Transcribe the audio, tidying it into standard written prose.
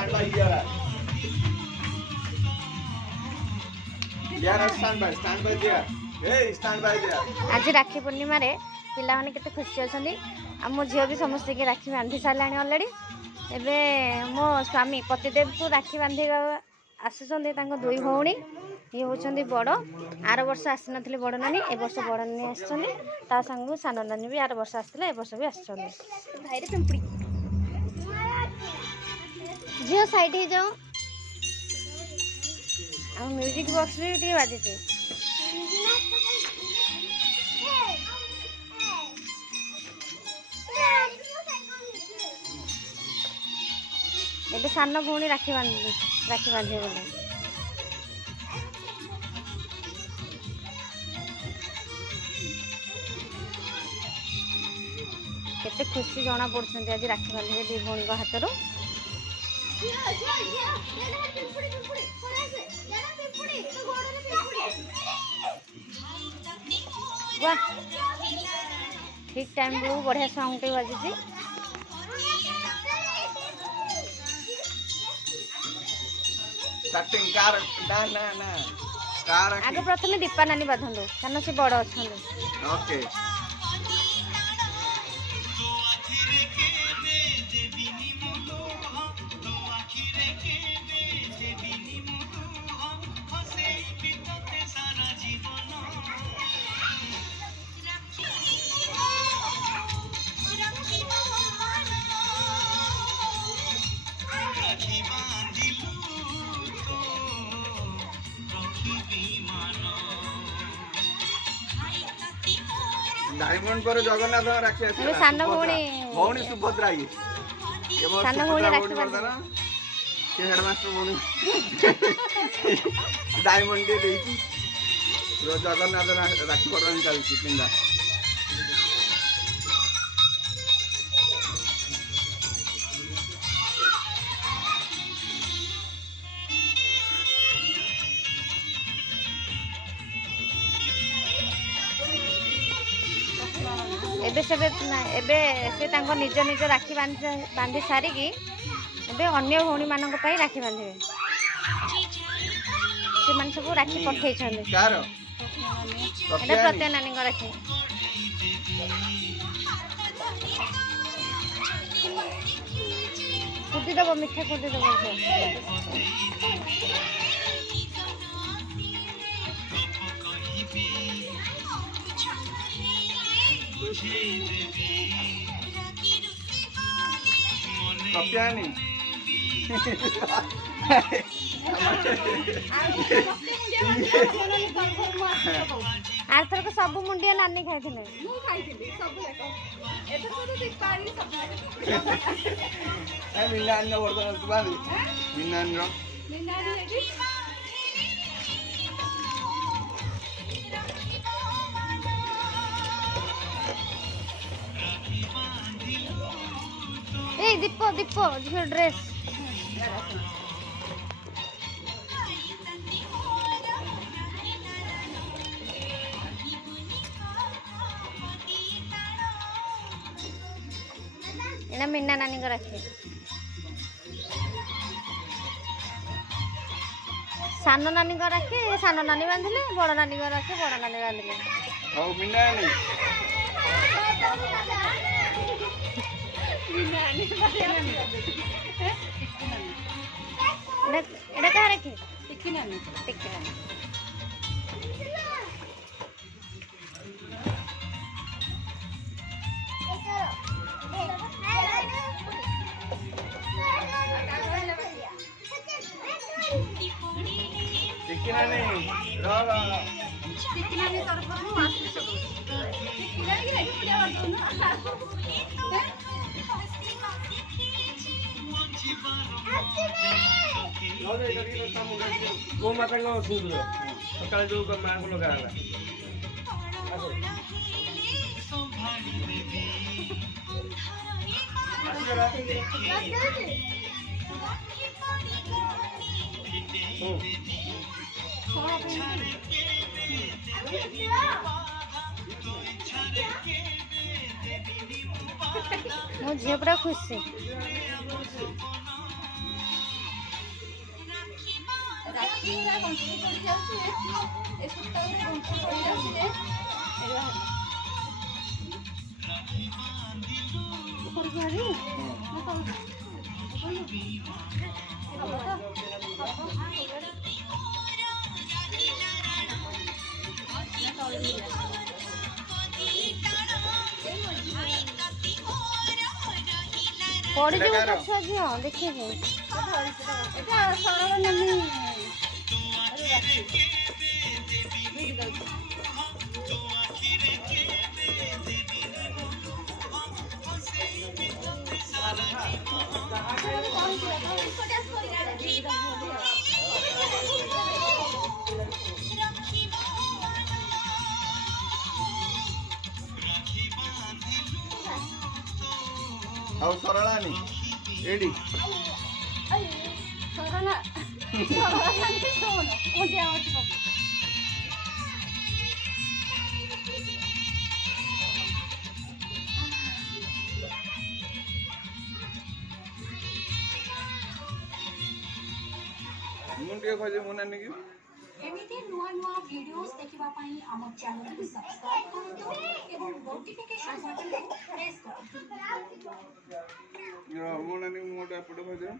stand by here. Here, stand by there. Hey, stand by there. आज राखी पूर्णिमा रे पिला माने केते खुशी अछंदी आ मो झियो भी समस्त के राखी बांधी सालाणी ऑलरेडी एबे मो स्वामी पतिदेव को राखी बांधी आसुचंदी तांको दुई भौणी ये होचंदी बड़ आर वर्ष आसी नथिले बड़ नानी ए वर्ष बड़ नानी आछंदी ता संग सान नानी भी आर वर्ष आसथिले ए वर्ष भी आछंदी भाई रे पिंपड़ी झियो साइड हे जाओ आ म्यूजिक बॉक्स भी टी बाजे छे एबे सान भौणी राखी बांधे बोले केते खुशी जना पड़छन्ते आज राखी बांधे दी भौणी को हाथ रो वाह ठीक टाइम को बढ़िया सॉन्ग टे बाजी स्टार्टिंग कार ना कार आगे प्रथमे दीपा नानी बांधंदो कारण से बड़ अछन ओके डायमंड पर जगन्नाथ राखी आसी सान भौणी सुभद्रा ये सान भौणी राखी बांधना के हेडमास्टर भौणी डायमंड दे देती जगन्नाथ राखी बर्तन चलती पिंडा एबे से तांको निज निज राखी बांधी सारिकी एबे अन्य भौणी मानक पई राखी बांधिबे से मान सब राखी पठै छन कार एटा प्रत्य नानी को राखी कुटी दबो मिठा कुटी दबो कप्यानी आर थर को सब मुंडिया नानी खाइथिले मिनान वर्धन बांधी मिनान ए दीपो दीपो झियो ड्रेस एना मिन्ना नानी को राखी सान नानी को राखी सान नानी बांधिले बड़ नानी को राखी बड़ नानी बांधिले हाउ मिन्ना नानी एडा कहा रखी टिक्की नानी गो माता को सुन सकाल जो मां को लगा मो झियो पूरा खुश से ପଡ଼ିଯିବ ତ ଛୁଆ ଝିଅ ଦେଖିବେ। ଆଉ ସରଳାନି ଏଇଠି ମୁଁ ଟିକେ ଖୋଜେ ମୋ ନାନୀ କି ଏମିତି ନୂଆ ନୂଆ ଭିଡିଓସ୍ ଦେଖିବା ପାଇଁ ଆମ ଚ୍ୟାନେଲକୁ ସବସ୍କ୍ରାଇବ୍ କରନ୍ତୁ ଏବଂ ନୋଟିଫିକେସନ୍ ବଟନକୁ ପ୍ରେସ୍ କରନ୍ତୁ। ମୋ ନାନୀ ମୁଁ ଗୋଟେ ଏପଟେ ଖୋଜେ